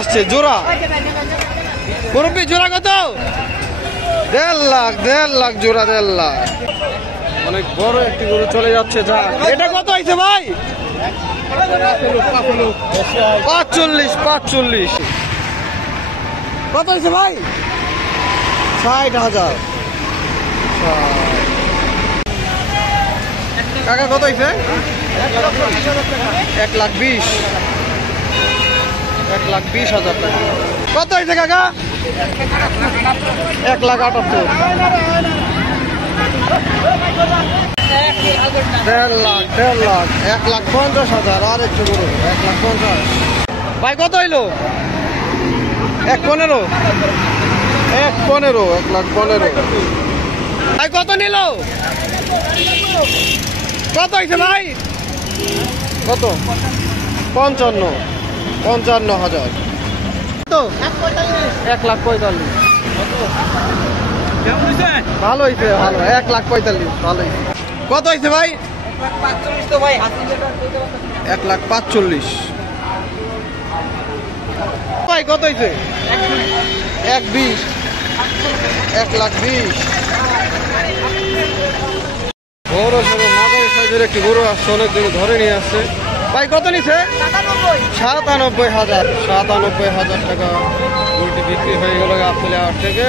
আসছে জোড়া। মুরব্বী জোড়া কত? 1.5 লাখ, 1.5 লাখ জোড়া, 1.5 লাখ। অনেক বড় একটি গরু চলে যাচ্ছে। যা এটা কত হয়েছে ভাই? 45। কত হয়েছে ভাই? 60,000। কাকা কত হয়েছে? 1,20,000। 1,20,000 টাকা। কত হয়েছে কাকা? 1,78,000। 1.5 লাখ, 1,50,000। আর একটু বড় 1,50,000। ভাই কত হইলো? 1,15,000। 1,15,000। ভাই কত নিল? কত হয়েছে ভাই? কত? 55,000। তো 1,45,000। ভালো হয়েছে, ভালো। 1,45,000 ভালো হয়েছে। কত হয়েছে ভাই? 1,45,000। ভাই কত হয়েছে? 1,20,000। 1,20,000। বড় সড়ো মাঝারি সাইজের একটি গরু আসছে, অনেক দিন ধরে নিয়ে আসছে। ভাই কত নিছে? 97,000। 97,000 টাকা গরুটি বিক্রি হয়ে গেল গাবতলী হাট থেকে।